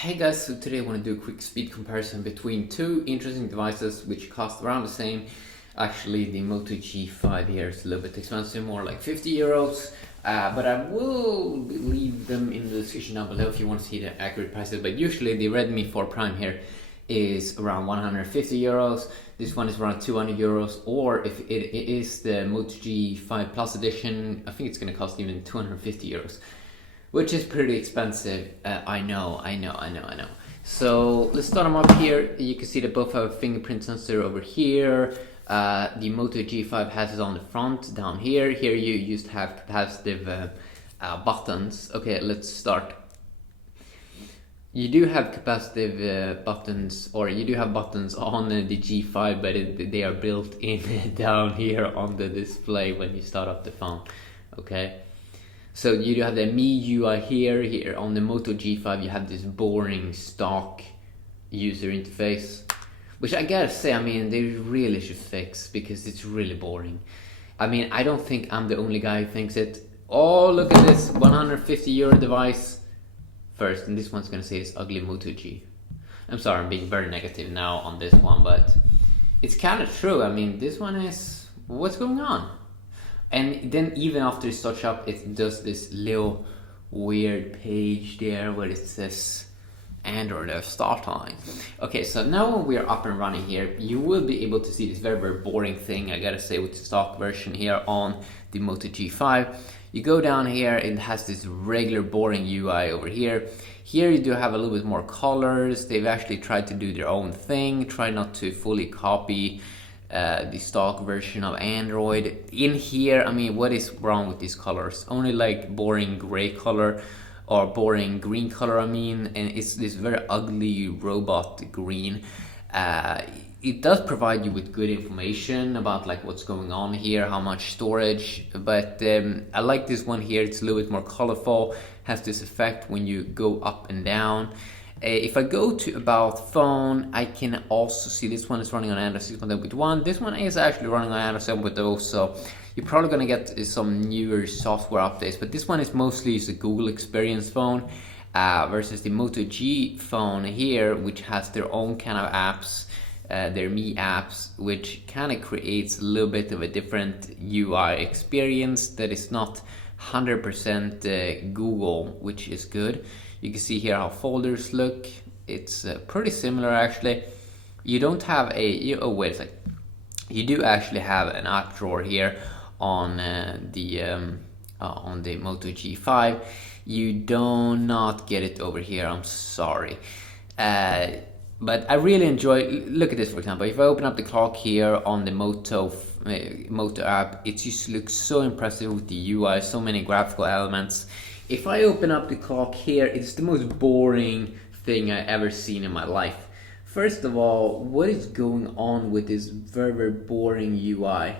Hey guys, so today I want to do a quick speed comparison between two interesting devices which cost around the same. Actually, the Moto G5 here is a little bit expensive, more like 50 euros. But I will leave them in the description down below if you want to see the accurate prices. But usually the Redmi 4 Prime here is around 150 euros. This one is around 200 euros. Or if it is the Moto G5 Plus edition, I think it's going to cost even 250 euros. Which is pretty expensive. I know. So let's start them up here. You can see that both have a fingerprint sensor over here. The Moto G5 has it on the front down here. Here you just have capacitive buttons. Okay, let's start. You do have capacitive buttons, or you do have buttons on the G5, but they are built in down here on the display when you start up the phone. Okay. So you do have the MIUI here on the Moto G5 you have this boring stock user interface, which I gotta say, I mean, they really should fix because it's really boring. I mean, I don't think I'm the only guy who thinks it. Oh, look at this 150 euro device first, and this one's gonna say it's ugly Moto G. I'm sorry, I'm being very negative now on this one, but it's kind of true. I mean, this one is, what's going on? And then even after it starts up, it does this little weird page there where it says Android start time. Okay, so now when we are up and running here, you will be able to see this very boring thing, I gotta say, with the stock version here on the Moto G5. You go down here, it has this regular boring UI over here. Here you do have a little bit more colors. They've actually tried to do their own thing, try not to fully copy the stock version of Android. In here, I mean, what is wrong with these colors? Only like boring gray color or boring green color, I mean, and it's this very ugly robot green. It does provide you with good information about like what's going on here, how much storage, but I like this one here. It's a little bit more colorful, has this effect when you go up and down. If I go to about phone, I can also see this one is running on Android 6.0.1. This one is actually running on Android 7.0, so you're probably going to get some newer software updates. But this one is mostly a Google experience phone versus the Moto G phone here, which has their own kind of apps, their Mi apps, which kind of creates a little bit of a different UI experience that is not 100% Google, which is good. You can see here how folders look. It's pretty similar actually. You don't have oh wait a sec. You do actually have an app drawer here on the Moto G5. You do not get it over here, I'm sorry. But I really enjoy, look at this for example. If I open up the clock here on the Moto app, it just looks so impressive with the UI, so many graphical elements. If I open up the clock here, it's the most boring thing I ever seen in my life. First of all, what is going on with this very boring UI?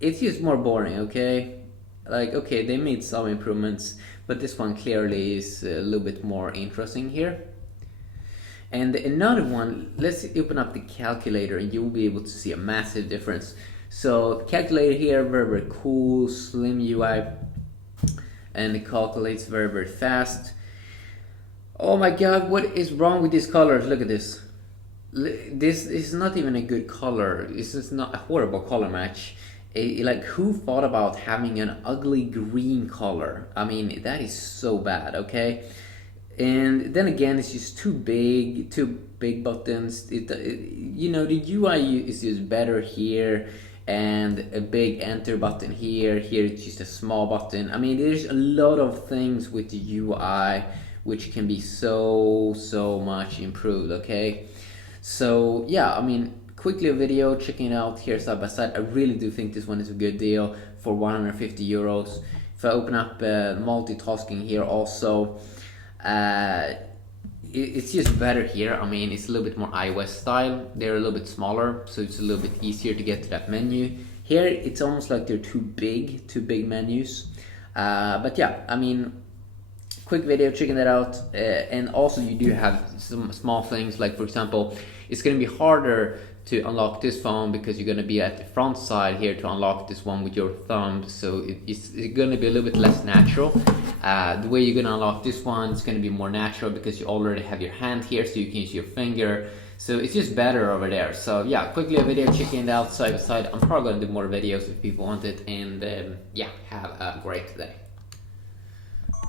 It's just more boring, okay? Like, okay, they made some improvements, but this one clearly is a little bit more interesting here. And another one, let's open up the calculator and you will be able to see a massive difference. So, calculator here, very cool, slim UI. And it calculates very fast. Oh my god, what is wrong with these colors? Look at this. This is not even a good color. This is not a horrible color match. Like, who thought about having an ugly green color? I mean, that is so bad, okay? And then again, it's just too big buttons. You know, the UI is just better here. And a big enter button here. Here it's just a small button. I mean, there's a lot of things with the UI which can be so much improved, okay? So yeah, I mean, quickly a video, checking it out here side by side. I really do think this one is a good deal for 150 euros. If I open up multitasking here also, it's just better here. I mean, it's a little bit more iOS style. They're a little bit smaller, so it's a little bit easier to get to that menu. Here, it's almost like they're too big menus. But yeah, I mean, quick video, checking that out. And also you do have some small things, like for example, it's going to be harder to unlock this phone because you're going to be at the front side here to unlock this one with your thumb, so it's going to be a little bit less natural. The way you're gonna unlock this one is gonna be more natural because you already have your hand here, so you can use your finger. So it's just better over there. So yeah, quickly a video checking it out side by side. I'm probably gonna do more videos if people want it, and yeah, have a great day.